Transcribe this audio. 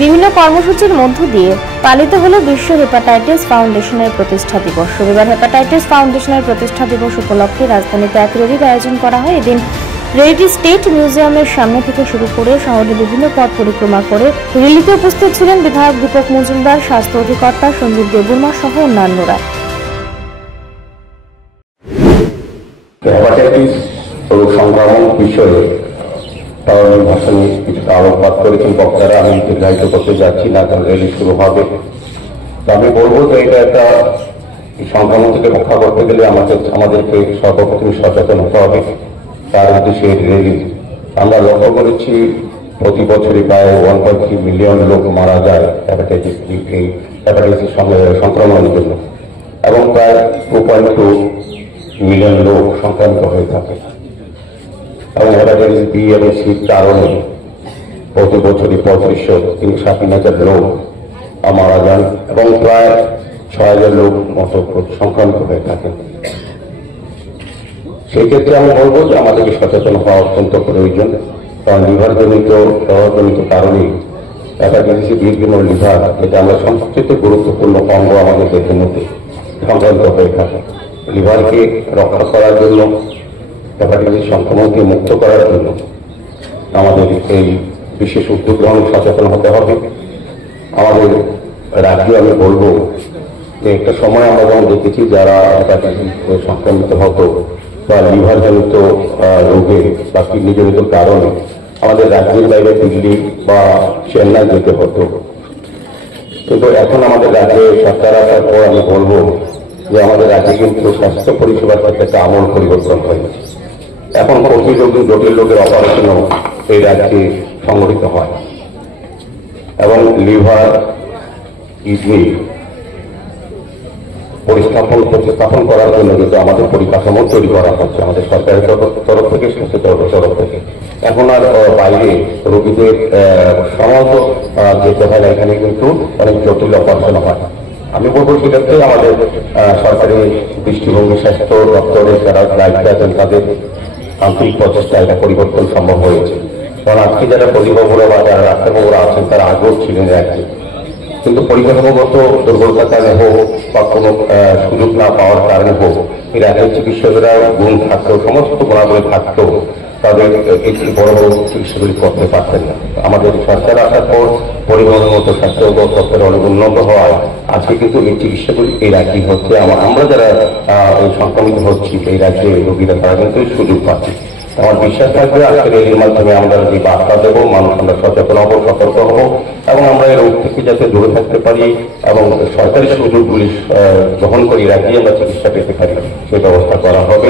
বিভিন্ন কর্মসূচির মধ্য দিয়ে পালিত হলো বিশ্ব হেপাটাইটিস ফাউন্ডেশনের প্রতিষ্ঠা দিবস। রবিবার হেপাটাইটিস ফাউন্ডেশনের প্রতিষ্ঠা দিবস উপলক্ষে রাজধানীতে এক র্যালির আয়োজন করা হয়। এদিন র্যালিটি স্টেট মিউজিয়ামের সামনে থেকে শুরু করে শহরের বিভিন্ন পথ পরিক্রমা করে র্যালিতে উপস্থিত ছিলেন বিধায়ক দীপক মজুমদার, স্বাস্থ্য অধিকর্তা সঞ্জীব দেববর্মা সহ অন্যান্যরা। হেপাটাইটিস রোগ সংক্রমণ বিষয়ে ভাষণে কিছুটা আলোকপাত করেছেন বক্তারা। আমি দীর্ঘায়িত করতে যাচ্ছি না, কারণ র্যালি শুরু হবে। তো আমি বলবো যে এটা একটা সংক্রমণ থেকে রক্ষা করতে গেলে আমাদেরকে সর্বপ্রথম সচেতন হতে হবে। তার উদ্দেশ্যে র্যালি আমরা লক্ষ্য করেছি প্রতি বছরই প্রায় 1.3 মিলিয়ন লোক মারা যায় হেপাটাইটিস সংক্রমণের জন্য, এবং প্রায় 2.2 মিলিয়ন লোক সংক্রামিত হয়ে থাকে। এবং হেপাটাইটিস বি এবং সির কারণে প্রতি বছরই 35,000 লোক মারা যান এবং প্রায় 6,000 লোক মতো সংক্রামিত হয়ে থাকেন। সেই ক্ষেত্রে আমি বলবো যে আমাদেরকে সচেতন হওয়া অত্যন্ত প্রয়োজন, কারণ লিভারজনিত কারণে হেপাটাইটিস বিভিন্ন লিভার, এটা আমরা সবচেয়ে গুরুত্বপূর্ণ অঙ্গ আমাদের দেহের মধ্যে সংক্রামিত হয়ে থাকে। লিভারকে রক্ষা করার জন্য, হেপাটাইটিস সংক্রমণকে মুক্ত করার জন্য আমাদের এই বিশেষ উদ্যোগ গ্রহণ সচেতন হতে হবে। আমাদের রাজ্যে আমি বলবো যে একটা সময় আমরা যখন দেখেছি যারা হেপাটাইটিস সংক্রমিত হতো বা লিভারজনিত রোগে বা কিডনিজনিত কারণে আমাদের রাজ্যের বাইরে দিল্লি বা চেন্নাই যেতে হতো, কিন্তু এখন আমাদের রাজ্যে সরকার আসার পর আমি বলবো যে আমাদের রাজ্যে কিন্তু স্বাস্থ্য পরিষেবার ক্ষেত্রে একটা আমূল পরিবর্তন হয়েছে। এখন জটিল রোগের অপারেশনও এই রাজ্যে সংগঠিত হয়, এবং কিডনি প্রতিস্থাপন করার জন্য কিন্তু আমাদের পরিকাঠামো তৈরি করা হচ্ছে আমাদের সরকারের তরফ থেকে, স্বাস্থ্য তরফ থেকে। এখন আর বাইরে রোগীদের সমাজ যেতে হয় না, এখানে কিন্তু অনেক জটিল অপারেশন হয়। আমি বলবো সেক্ষেত্রে আমাদের সরকারি দৃষ্টিভঙ্গি, স্বাস্থ্য দপ্তরের যারা দায়িত্বে আছেন তাদের আন্তরিক প্রচেষ্টা এটা পরিবর্তন সম্ভব হয়েছে। কারণ আজকে যারা পরিবাবুরা বা যারা ডাক্তারবাবুরা আছেন তারা আগেও ছিলেন রাজ্যে, কিন্তু পরিকাঠামোগত দুর্বলতার কারণে হোক বা কোনো সুযোগ না পাওয়ার কারণে হোক এই রাজ্যের চিকিৎসকেরা গুণ থাকতেও, সমস্ত গুণাবলী থাকতেও তাদের এই বড় বড় চিকিৎসাগুলি করতে পারতেন না। আমাদের সরকার আসার পর পরিবহনের মতো স্বাস্থ্য দপ্তরে অনেক উন্নত হওয়ায় আজকে কিন্তু এই চিকিৎসাগুলি এই রাজ্যে হচ্ছে। আমরা যারা এই সংক্রমিত হচ্ছি এই রাজ্যে রোগীরা, তারা কিন্তু সুযোগ পাচ্ছি। আমার বিশ্বাস থাকবে আজকের র্যালির মাধ্যমে আমরা যে বার্তা দেবো, মানুষ আমরা সচেতন হবো, সতর্ক হবো, এবং আমরা এই রোগ থেকে যাতে দূরে থাকতে পারি এবং সরকারি সুযোগগুলি গ্রহণ করি রাজ্যে আমরা চিকিৎসা পেতে পারি সেই ব্যবস্থা করা হবে।